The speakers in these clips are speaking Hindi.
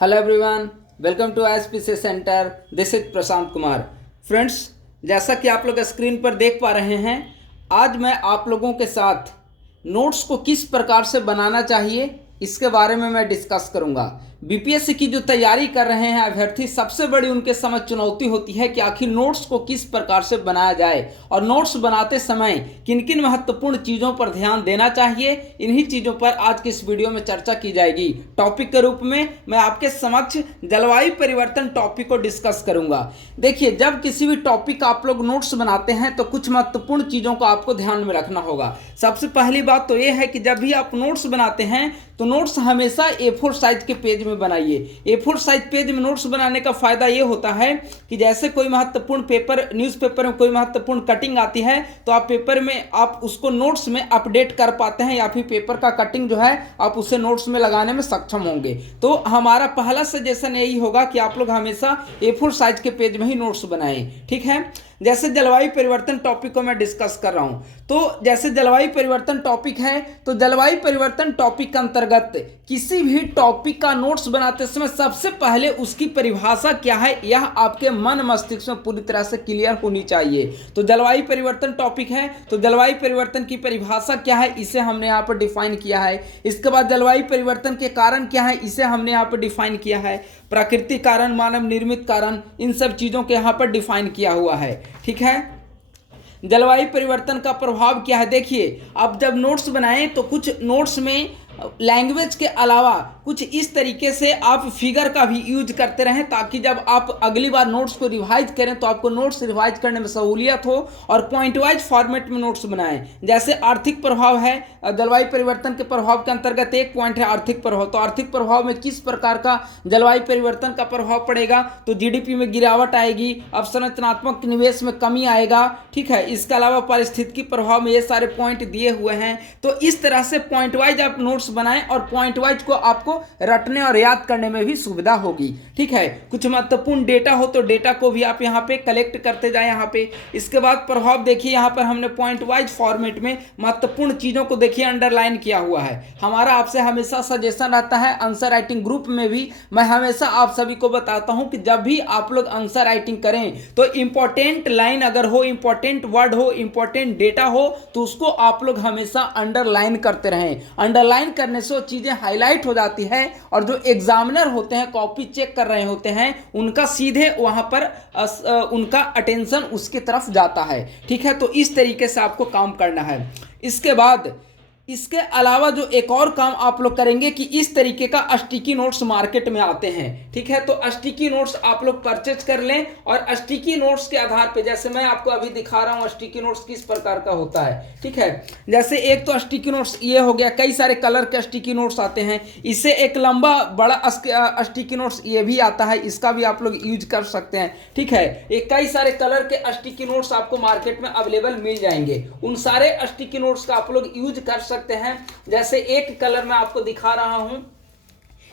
Hello everyone, welcome to ISPC centre. This is Prashant Kumar. Friends, जैसा कि आप लोग स्क्रीन पर देख पा रहे हैं, आज मैं आप लोगों के साथ नोट्स को किस प्रकार से बनाना चाहिए इसके बारे में मैं डिस्कस करूंगा। बीपीएससी की जो तैयारी कर रहे हैं अभ्यर्थी, सबसे बड़ी उनके समझ चुनौती होती है कि आखिर नोट्स को किस प्रकार से बनाया जाए और नोट्स बनाते समय किन किन महत्वपूर्ण चीज़ों पर ध्यान देना चाहिए। इन्हीं चीज़ों पर आज की इस वीडियो में चर्चा की जाएगी। टॉपिक के रूप में मैं आपके समक्ष जलवायु परिवर्तन टॉपिक को डिस्कस करूंगा। देखिए, जब किसी भी टॉपिक का आप लोग नोट्स बनाते हैं तो कुछ महत्वपूर्ण चीज़ों को आपको ध्यान में रखना होगा। सबसे पहली बात तो यह है कि जब भी आप नोट्स बनाते हैं तो नोट्स हमेशा A4 साइज के पेज में बनाइए। A4 साइज पेज में नोट्स बनाने का फायदा ये होता है कि जैसे कोई महत्वपूर्ण पेपर, न्यूज़पेपर में कोई महत्वपूर्ण कटिंग आती है तो आप पेपर में आप उसको नोट्स में अपडेट कर पाते हैं, या फिर पेपर का कटिंग जो है आप उसे नोट्स में लगाने में सक्षम होंगे। तो हमारा पहला सजेशन यही होगा कि आप लोग हमेशा A4 साइज के पेज में ही नोट्स बनाएं। ठीक है, जैसे जलवायु परिवर्तन टॉपिक को मैं डिस्कस कर रहा हूं, तो जैसे जलवायु परिवर्तन टॉपिक है तो जलवायु परिवर्तन टॉपिक के अंतर्गत किसी भी टॉपिक का नोट्स बनाते समय सबसे पहले उसकी परिभाषा क्या है यह आपके मन मस्तिष्क में पूरी तरह से क्लियर होनी चाहिए। तो जलवायु परिवर्तन टॉपिक है तो जलवायु परिवर्तन की परिभाषा क्या है इसे हमने यहाँ पर डिफाइन किया है। इसके बाद जलवायु परिवर्तन के कारण क्या है इसे हमने यहाँ पर डिफाइन किया है। प्राकृतिक कारण, मानव निर्मित कारण, इन सब चीज़ों के यहाँ पर डिफाइन किया हुआ है। ठीक है, जलवायु परिवर्तन का प्रभाव क्या है। देखिए, आप जब नोट्स बनाएं तो कुछ नोट्स में लैंग्वेज के अलावा कुछ इस तरीके से आप फिगर का भी यूज करते रहें ताकि जब आप अगली बार नोट्स को रिवाइज करें तो आपको नोट्स रिवाइज करने में सहूलियत हो, और पॉइंट वाइज फॉर्मेट में नोट्स बनाएं। जैसे आर्थिक प्रभाव है, जलवायु परिवर्तन के प्रभाव के अंतर्गत एक पॉइंट है आर्थिक प्रभाव। तो आर्थिक प्रभाव में किस प्रकार का जलवायु परिवर्तन का प्रभाव पड़ेगा, तो जीडीपी में गिरावट आएगी, अवसंरचनात्मक निवेश में कमी आएगा। ठीक है, इसके अलावा पारिस्थितिकी प्रभाव में ये सारे पॉइंट दिए हुए हैं। तो इस तरह से पॉइंट वाइज आप नोट्स बनाएं और पॉइंट वाइज को आपको रटने और याद करने में भी सुविधा होगी। ठीक है, कुछ महत्वपूर्ण डेटा हो तो डेटा को भी आप यहाँ पे कलेक्ट करते जाएं यहाँ पे। इसके बाद प्रभाव देखिए, यहाँ पर हमने पॉइंट वाइज फॉर्मेट में महत्वपूर्ण चीजों को देखिए अंडरलाइन किया हुआ है। हमारा आपसे हमेशा सजेशन रहता है, आंसर राइटिंग ग्रुप में भी मैं हमेशा आप सभी को बताता हूं कि जब भी आप लोग आंसर राइटिंग करें तो इंपॉर्टेंट लाइन अगर हो, इंपॉर्टेंट वर्ड हो, इंपॉर्टेंट डेटा हो तो उसको आप लोग हमेशा अंडरलाइन करते रहें। अंडरलाइन करने से वो चीजें हाईलाइट हो जाती है और जो एग्जामिनर होते हैं, कॉपी चेक कर रहे होते हैं, उनका सीधे वहां पर उनका अटेंशन उसकी तरफ जाता है। ठीक है, तो इस तरीके से आपको काम करना है। इसके बाद इसके अलावा जो एक और काम आप लोग करेंगे कि इस तरीके का स्टिकी नोट्स मार्केट में आते हैं। ठीक है, तो स्टिकी नोट्स आप लोग परचेज कर लें और स्टिकी नोट्स के आधार पे, जैसे मैं आपको अभी दिखा रहा हूं स्टिकी नोट्स किस प्रकार का होता है। ठीक है, जैसे एक तो स्टिकी नोट्स ये हो गया, कई सारे कलर के स्टिकी नोट्स आते हैं। इससे एक लंबा बड़ा स्टिकी नोट्स ये भी आता है, इसका भी आप लोग यूज कर सकते हैं। ठीक है, एक कई सारे कलर के स्टिकी नोट्स आपको मार्केट में अवेलेबल मिल जाएंगे। उन सारे स्टिकी नोट्स का आप लोग यूज कर सकते हैं। जैसे एक कलर मैं आपको दिखा रहा हूं,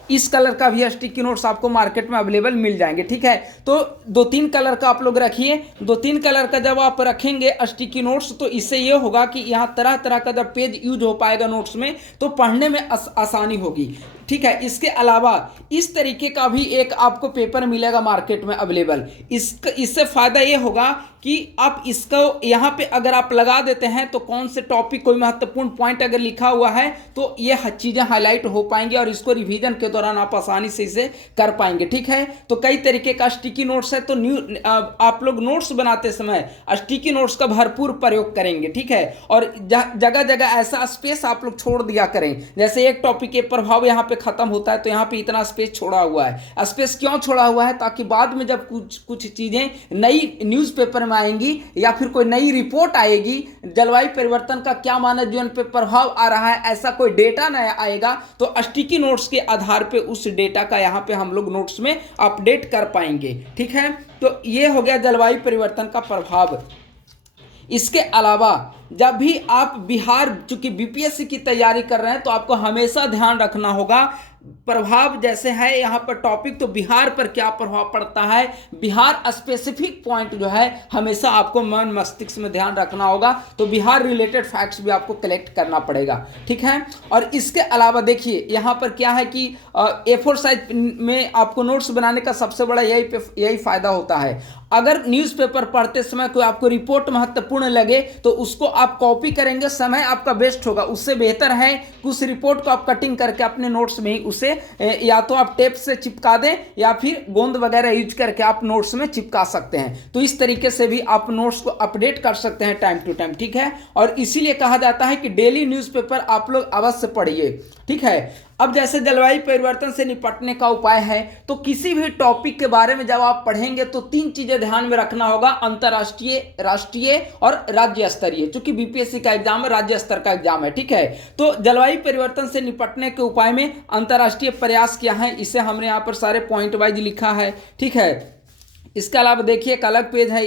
इस कलर का भी स्टिकी नोट्स आपको मार्केट में अवेलेबल मिल जाएंगे। ठीक है, तो 2-3 कलर का आप लोग रखिए। 2-3 कलर का जब आप रखेंगे स्टिकी नोट्स तो इससे ये होगा कि यहाँ तरह तरह का जब पेज यूज हो पाएगा नोट्स में तो पढ़ने में आसानी होगी। ठीक है, इसके अलावा इस तरीके का भी एक आपको पेपर मिलेगा मार्केट में अवेलेबल। इससे फायदा ये होगा कि आप इसको यहाँ पे अगर आप लगा देते हैं तो कौन से टॉपिक, कोई महत्वपूर्ण पॉइंट अगर लिखा हुआ है तो ये चीज़ें हाईलाइट हो पाएंगी और इसको रिवीजन के दौरान आप आसानी से इसे कर पाएंगे। ठीक है, तो कई तरीके का स्टिकी नोट्स है, तो आप लोग नोट्स बनाते समय स्टिकी नोट्स का भरपूर प्रयोग करेंगे। ठीक है, और जगह जगह ऐसा स्पेस आप लोग छोड़ दिया करें। जैसे एक टॉपिक के प्रभाव यहाँ पे खत्म होता है तो यहाँ पे इतना स्पेस छोड़ा हुआ है। स्पेस क्यों छोड़ा हुआ है, ताकि बाद में जब कुछ चीजें नई न्यूज़पेपर में आएंगी या फिर कोई नई रिपोर्ट आएगी, जलवायु परिवर्तन का क्या मानव जीवन पे प्रभाव आ रहा है, ऐसा कोई डेटा नया आएगा तो स्टिकी नोट्स के आधार पे उस डेटा का यहाँ पे हम लोग नोट्स में अपडेट कर पाएंगे। ठीक है, तो ये हो गया जलवायु परिवर्तन का प्रभाव। इसके अलावा जब भी आप बिहार, चूंकि बीपीएससी की तैयारी कर रहे हैं तो आपको हमेशा ध्यान रखना होगा प्रभाव जैसे है यहाँ पर टॉपिक, तो बिहार पर क्या प्रभाव पड़ता है, बिहार स्पेसिफिक पॉइंट जो है हमेशा आपको मन मस्तिष्क में ध्यान रखना होगा। तो बिहार रिलेटेड फैक्ट्स भी आपको कलेक्ट करना पड़ेगा, ठीक है। और इसके अलावा देखिए यहाँ पर क्या है कि A4 साइज में आपको नोट्स बनाने का सबसे बड़ा यही फायदा होता है। अगर न्यूज़पेपर पढ़ते समय कोई आपको रिपोर्ट महत्वपूर्ण लगे तो उसको आप कॉपी करेंगे, समय आपका वेस्ट होगा। उससे बेहतर है कि उस रिपोर्ट को आप कटिंग करके अपने नोट्स में ही उसे या तो आप टेप से चिपका दें या फिर गोंद वगैरह यूज करके आप नोट्स में चिपका सकते हैं। तो इस तरीके से भी आप नोट्स को अपडेट कर सकते हैं टाइम टू टाइम, ठीक है। और इसीलिए कहा जाता है कि डेली न्यूज़पेपर आप लोग अवश्य पढ़िए, ठीक है। अब जैसे जलवायु परिवर्तन से निपटने का उपाय है, तो किसी भी टॉपिक के बारे में जब आप पढ़ेंगे तो 3 चीजें ध्यान में रखना होगा, अंतर्राष्ट्रीय, राष्ट्रीय और राज्य स्तरीय। चूंकि बीपीएससी का एग्जाम है, राज्य स्तर का एग्जाम है, ठीक है। तो जलवायु परिवर्तन से निपटने के उपाय में अंतर्राष्ट्रीय प्रयास क्या है, इसे हमने यहाँ पर सारे पॉइंट वाइज लिखा है, ठीक है। इसके अलावा देखिए एक अलग पेज है,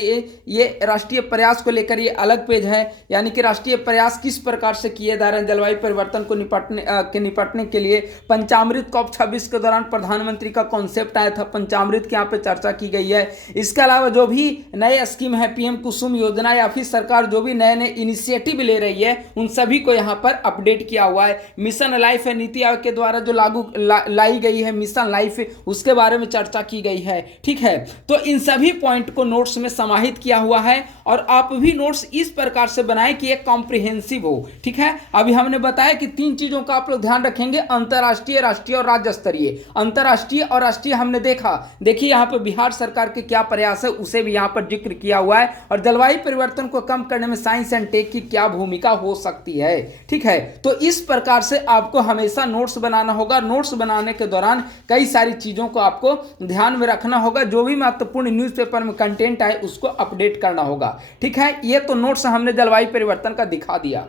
ये राष्ट्रीय प्रयास को लेकर ये अलग पेज है, यानी कि राष्ट्रीय प्रयास किस प्रकार से किए जा रहे हैं जलवायु परिवर्तन को निपटने के लिए। पंचामृत COP 26 के दौरान प्रधानमंत्री का कॉन्सेप्ट आया था, पंचामृत की यहाँ पे चर्चा की गई है। इसके अलावा जो भी नए स्कीम है, PM कुसुम योजना या फिर सरकार जो भी नए नए इनिशिएटिव ले रही है उन सभी को यहाँ पर अपडेट किया हुआ है। मिशन लाइफ है, नीति आयोग के द्वारा जो लाई गई है मिशन लाइफ, उसके बारे में चर्चा की गई है, ठीक है। तो इन सभी पॉइंट को नोट्स में समाहित किया हुआ है और आप भी नोट्स इस प्रकार से बनाएं कि एक कॉम्प्रिहेंसिव हो, ठीक है। अभी हमने बताया कि 3 चीजों का आप लोग ध्यान रखेंगे, अंतर्राष्ट्रीय, राष्ट्रीय और राज्य स्तरीय। अंतर्राष्ट्रीय और राष्ट्रीय हमने देखा, देखिए यहाँ पर बिहार सरकार के क्या प्रयास है उसे भी यहाँ पर जिक्र किया हुआ है, और जलवायु परिवर्तन को कम करने में साइंस एंड टेक की क्या भूमिका हो सकती है, ठीक है। तो इस प्रकार से आपको हमेशा नोट्स बनाना होगा। नोट्स बनाने के दौरान कई सारी चीजों को आपको ध्यान में रखना होगा, जो भी महत्वपूर्ण न्यूज़पेपर में कंटेंट आए उसको अपडेट करना होगा, ठीक है। ये तो नोट्स हमने जलवायु परिवर्तन का दिखा दिया।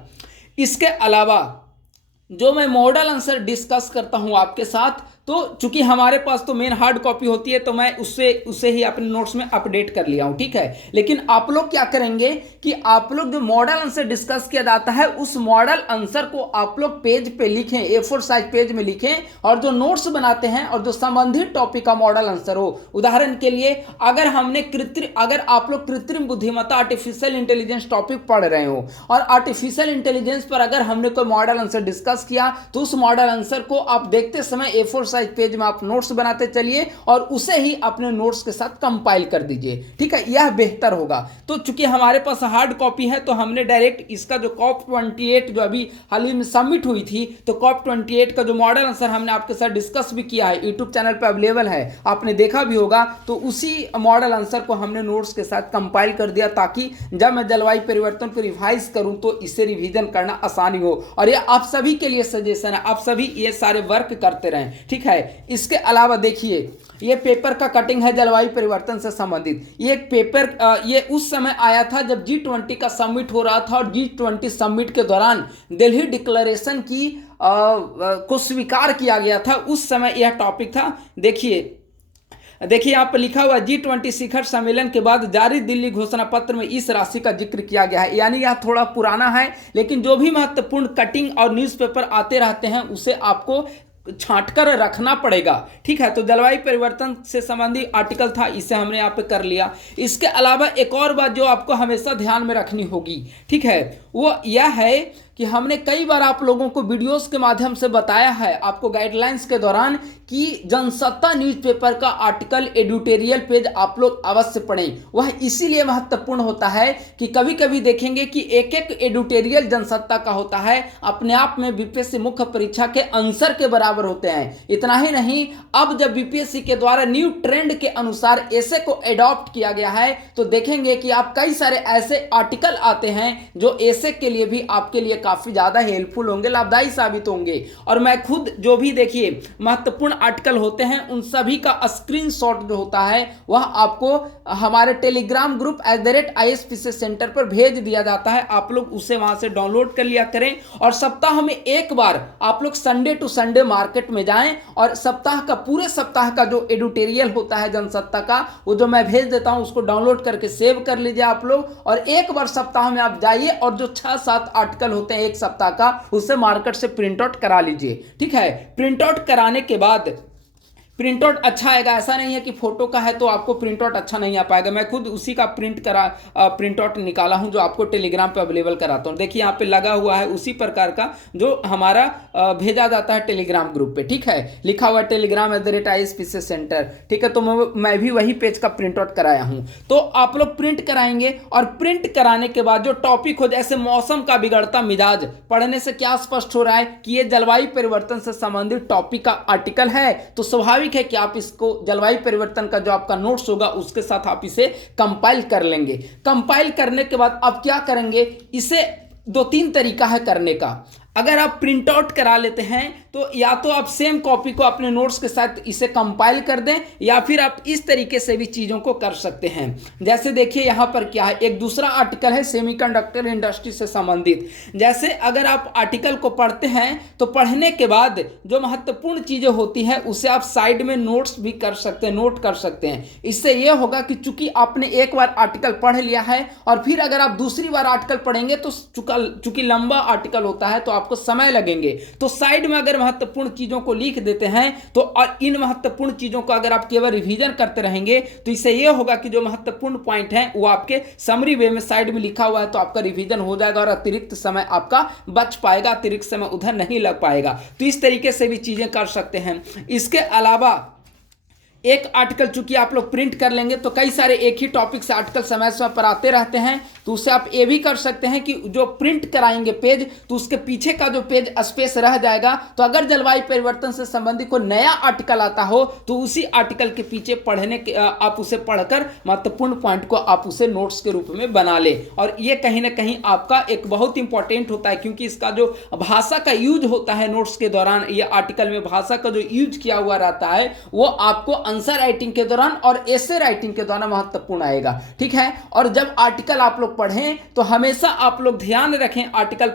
इसके अलावा जो मैं मॉडल आंसर डिस्कस करता हूं आपके साथ, तो चूंकि हमारे पास तो मेन हार्ड कॉपी होती है तो मैं उससे ही अपने नोट्स में अपडेट कर लिया हूं, ठीक है। लेकिन आप लोग क्या करेंगे कि आप लोग जो मॉडल आंसर डिस्कस किया जाता है उस मॉडल आंसर को आप लोग पेज पे लिखें, A4 साइज पेज में लिखें, और जो नोट्स बनाते हैं और जो संबंधित टॉपिक का मॉडल आंसर हो, उदाहरण के लिए अगर आप लोग कृत्रिम बुद्धिमत्ता आर्टिफिशियल इंटेलिजेंस टॉपिक पढ़ रहे हो और आर्टिफिशियल इंटेलिजेंस पर अगर हमने कोई मॉडल आंसर डिस्कस किया तो उस मॉडल आंसर को आप देखते समय A4 साइज पेज में आप नोट्स बनाते चलिए और उसे ही अपने नोट्स के साथ कंपाइल कर दीजिए, ठीक है। यह बेहतर होगा। तो चूंकि हमारे पास हार्ड कॉपी है तो हमने डायरेक्ट इसका जो COP 28 जो अभी हाल ही में सबमिट हुई थी, तो COP 28 का जो मॉडल आंसर हमने आपके साथ डिस्कस भी किया है, यूट्यूब चैनल पर अवेलेबल है, आपने देखा भी होगा। तो उसी मॉडल आंसर को हमने नोट्स के साथ कंपाइल कर दिया ताकि जब मैं जलवायु परिवर्तन को रिवाइज करूं तो इसे रिवीजन करना आसानी हो। और ये आप सभी के लिए सजेशन है, आप सभी ये सारे वर्क करते रहें, ठीक है। इसके अलावा देखिए ये पेपर का कटिंग है जलवायु परिवर्तन से संबंधित। ये एक पेपर ये उस समय आया था जब G20 का समिट हो रहा था, और G20 समिट के दौरान दिल्ली डिक्लेरेशन को स्वीकार किया गया था। उस समय यह टॉपिक था। देखिए यहाँ पर लिखा हुआ G20 शिखर सम्मेलन के बाद जारी दिल्ली घोषणा पत्र में इस राशि का जिक्र किया गया है। यानी यह थोड़ा पुराना है, लेकिन जो भी महत्वपूर्ण कटिंग और न्यूज़पेपर आते रहते हैं उसे आपको छांट कर रखना पड़ेगा, ठीक है। तो जलवायु परिवर्तन से संबंधित आर्टिकल था, इसे हमने यहाँ पे कर लिया। इसके अलावा एक और बात जो आपको हमेशा ध्यान में रखनी होगी, ठीक है, वो यह है कि हमने कई बार आप लोगों को वीडियोस के माध्यम से बताया है आपको गाइडलाइंस के दौरान कि जनसत्ता न्यूज़पेपर का आर्टिकल एडिटोरियल पेज आप लोग अवश्य पढ़ें। वह इसीलिए महत्वपूर्ण होता है कि कभी कभी देखेंगे कि एक एक एडिटोरियल जनसत्ता का होता है, अपने आप में बीपीएससी मुख्य परीक्षा के आंसर के बराबर होते हैं। इतना ही नहीं, अब जब बीपीएससी के द्वारा न्यू ट्रेंड के अनुसार ऐसे को एडॉप्ट किया गया है तो देखेंगे कि आप कई सारे ऐसे आर्टिकल आते हैं जो ऐसे के लिए भी आपके लिए काफी ज्यादा हेल्पफुल होंगे, लाभदायी साबित होंगे। और मैं खुद जो भी देखिए महत्वपूर्ण आर्टिकल होते हैं उन सभी का स्क्रीनशॉट जो होता है वह आपको हमारे टेलीग्राम ग्रुप @ISPC सेंटर पर भेज दिया जाता है। आप लोग उसे वहां से डाउनलोड कर लिया करें और सप्ताह में एक बार आप लोग संडे टू संडे मार्केट में जाएं और सप्ताह का पूरे सप्ताह का जो एडिटोरियल होता है जनसत्ता का वो जो मैं भेज देता हूं उसको डाउनलोड करके सेव कर लीजिए आप लोग। और एक बार सप्ताह में आप जाइए और जो 6-7 आर्टिकल होते हैं 1 सप्ताह का, उसे मार्केट से प्रिंट आउट करा लीजिए। ठीक है, प्रिंट आउट कराने के बाद प्रिंट आउट अच्छा आएगा, ऐसा नहीं है कि फोटो का है तो आपको प्रिंट आउट अच्छा नहीं आ पाएगा। मैं खुद उसी का प्रिंट आउट निकाला हूं जो आपको टेलीग्राम पे अवेलेबल कराता हूं। देखिए यहाँ पे लगा हुआ है उसी प्रकार का जो हमारा भेजा जाता है टेलीग्राम ग्रुप पे। ठीक है, लिखा हुआ है telegram@ISPCS सेंटर। ठीक है, तो मैं भी वही पेज का प्रिंट आउट कराया हूं। तो आप लोग प्रिंट कराएंगे और प्रिंट कराने के बाद जो टॉपिक हो, जैसे मौसम का बिगड़ता मिजाज, पढ़ने से क्या स्पष्ट हो रहा है कि ये जलवायु परिवर्तन से संबंधित टॉपिक का आर्टिकल है, तो स्वाभाविक है कि आप इसको जलवायु परिवर्तन का जो आपका नोट्स होगा उसके साथ आप इसे कंपाइल कर लेंगे। कंपाइल करने के बाद आप क्या करेंगे, इसे 2-3 तरीका है करने का। अगर आप प्रिंट आउट करा लेते हैं तो या तो आप सेम कॉपी को अपने नोट्स के साथ इसे कंपाइल कर दें, या फिर आप इस तरीके से भी चीज़ों को कर सकते हैं। जैसे देखिए यहाँ पर क्या है, एक दूसरा आर्टिकल है सेमीकंडक्टर इंडस्ट्री से संबंधित। जैसे अगर आप आर्टिकल को पढ़ते हैं तो पढ़ने के बाद जो महत्वपूर्ण चीज़ें होती हैं उसे आप साइड में नोट्स भी कर सकते हैं, नोट कर सकते हैं। इससे यह होगा कि चूंकि आपने एक बार आर्टिकल पढ़ लिया है और फिर अगर आप दूसरी बार आर्टिकल पढ़ेंगे तो चूंकि लंबा आर्टिकल होता है तो आपको समय लगेंगे। तो साइड में अगर महत्वपूर्ण चीजों को लिख देते हैं तो और इन महत्वपूर्ण चीजों को अगर आप केवल रिवीजन करते रहेंगे तो इससे यह होगा कि जो महत्वपूर्ण पॉइंट हैं वो आपके समरी वे में साइड में लिखा हुआ है तो आपका रिवीजन हो जाएगा और अतिरिक्त समय आपका बच पाएगा, अतिरिक्त समय उधर नहीं लग पाएगा। तो इस तरीके से भी चीजें कर सकते हैं। इसके अलावा एक आर्टिकल चूंकि आप लोग प्रिंट कर लेंगे तो कई सारे एक ही टॉपिक से आर्टिकल समय समय पर आते रहते हैं, तो उससे आप ये भी कर सकते हैं कि जो प्रिंट कराएंगे पेज तो उसके पीछे का जो पेज स्पेस रह जाएगा, तो अगर जलवायु परिवर्तन से संबंधित कोई नया आर्टिकल आता हो तो उसी आर्टिकल के पीछे पढ़ने के आप उसे पढ़कर महत्वपूर्ण पॉइंट को आप उसे नोट्स के रूप में बना ले। और ये कहीं ना कहीं आपका एक बहुत इंपॉर्टेंट होता है, क्योंकि इसका जो भाषा का यूज होता है नोट्स के दौरान, ये आर्टिकल में भाषा का जो यूज किया हुआ रहता है वो आपको आंसर राइटिंग के दौरान और एसे राइटिंग के दौरान महत्वपूर्ण आएगा। ठीक है, और जब आर्टिकल आप लोग पढ़ें तो हमेशा आप लोग ध्यान रखें आर्टिकल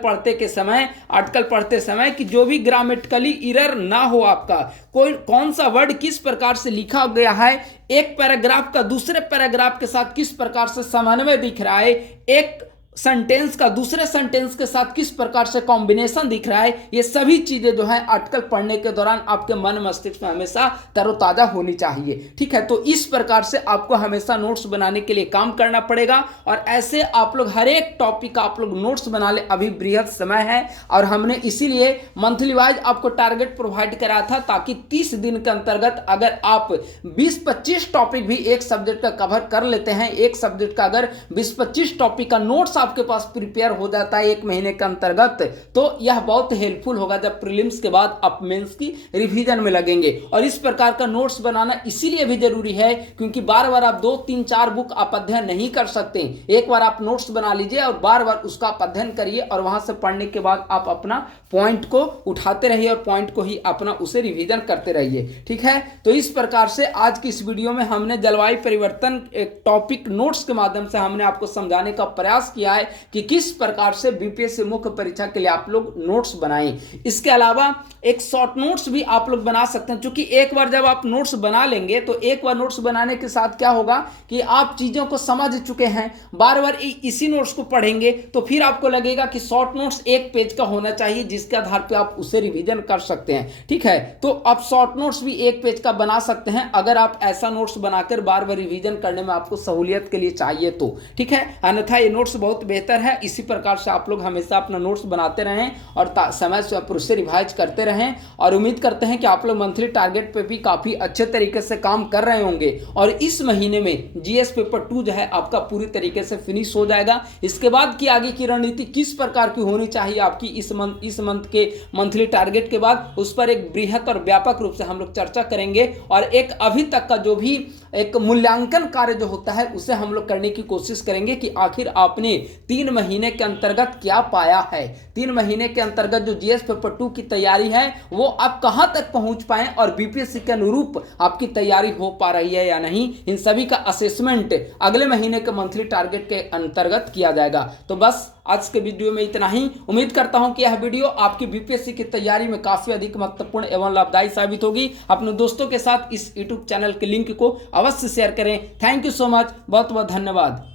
पढ़ते समय कि जो भी ग्रामेटिकली एरर ना हो, आपका कौन सा वर्ड किस प्रकार से लिखा गया है, एक पैराग्राफ का दूसरे पैराग्राफ के साथ किस प्रकार से समन्वय दिख रहा है, एक सेंटेंस का दूसरे सेंटेंस के साथ किस प्रकार से कॉम्बिनेशन दिख रहा है, ये सभी चीजें जो है आर्टिकल पढ़ने के दौरान आपके मन मस्तिष्क में हमेशा तरोताजा होनी चाहिए। ठीक है, तो इस प्रकार से आपको हमेशा नोट्स बनाने के लिए काम करना पड़ेगा और ऐसे आप लोग हर एक टॉपिक का आप लोग नोट्स बना ले। अभी बृहद समय है और हमने इसीलिए मंथली वाइज आपको टारगेट प्रोवाइड कराया था ताकि 30 दिन के अंतर्गत अगर आप 20-25 टॉपिक भी एक सब्जेक्ट का कवर कर लेते हैं, एक सब्जेक्ट का अगर 20-25 टॉपिक का नोट्स आपके पास प्रिपेयर हो जाता है 1 महीने के अंतर्गत, तो यह बहुत हेल्पफुल होगा जब प्रीलिम्स के बाद आप मेंस की रिवीजन में लगेंगे। और इस प्रकार का नोट्स बनाना इसीलिए भी जरूरी है क्योंकि बार बार आप 2-3-4 बुक आप अध्ययन नहीं कर सकते। एक बार आप नोट्स बना लीजिए और बार बार उसका आप अध्ययन करिए और वहां से पढ़ने के बाद आप अपना पॉइंट को उठाते रहिए और पॉइंट को ही अपना उसे रिवीजन करते रहिए। ठीक है, तो इस प्रकार से आज की इस वीडियो में हमने जलवायु परिवर्तन टॉपिक नोट्स के माध्यम से हमने आपको समझाने का प्रयास किया है कि किस प्रकार से बीपीएससी मुख्य परीक्षा के लिए आप लोग नोट्स बनाएं। इसके अलावा एक शॉर्ट नोट्स भी आप लोग बना सकते हैं, क्योंकि एक बार जब आप नोट्स बना लेंगे तो एक बार नोट्स बनाने के साथ क्या होगा कि आप चीजों को समझ चुके हैं, बार बार इसी नोट्स को पढ़ेंगे तो फिर आपको लगेगा कि शॉर्ट नोट्स 1 पेज का होना चाहिए जिसके आधार पर आप उसे रिवीजन कर सकते हैं। ठीक है, तो आप शॉर्ट नोट्स भी 1 पेज का बना सकते हैं अगर आप ऐसा नोट्स बनाकर बार बार रिवीजन करने में आपको सहूलियत के लिए चाहिए तो। ठीक है, अन्यथा ये नोट्स बहुत बेहतर है। इसी प्रकार से आप लोग हमेशा अपना नोट्स बनाते रहें और समय से आप उसे रिवाइज करते रहें और उम्मीद करते हैं कि आप लोग मंथली टारगेट पे भी काफी अच्छे तरीके से काम कर रहे होंगे और इस महीने में जीएस पेपर 2 जो है आपका पूरी तरीके से फिनिश हो जाएगा। इसके बाद की आगे की रणनीति किस प्रकार की होनी चाहिए आपकी इस मंथ के मंथली टारगेट के बाद, उस पर एक बृहद और व्यापक रूप से हम लोग चर्चा करेंगे और एक अभी तक का जो भी एक मूल्यांकन कार्य जो होता है उसे हम लोग करने की कोशिश करेंगे कि आखिर आपने 3 महीने के अंतर्गत क्या पाया है, 3 महीने के अंतर्गत जो जीएस पेपर 2 की तैयारी है वो आप कहां तक पहुंच पाए और बीपीएससी के अनुरूप आपकी तैयारी हो पा रही है या नहीं, इन सभी का असेसमेंट अगले महीने के मंथली टारगेट के अंतर्गत किया जाएगा। तो बस आज के वीडियो में इतना ही। उम्मीद करता हूं कि यह वीडियो आपकी बीपीएससी की तैयारी में काफी अधिक महत्वपूर्ण एवं लाभदायी साबित होगी। अपने दोस्तों के साथ इस यूट्यूब चैनल के लिंक को अवश्य शेयर करें। थैंक यू सो मच, बहुत बहुत धन्यवाद।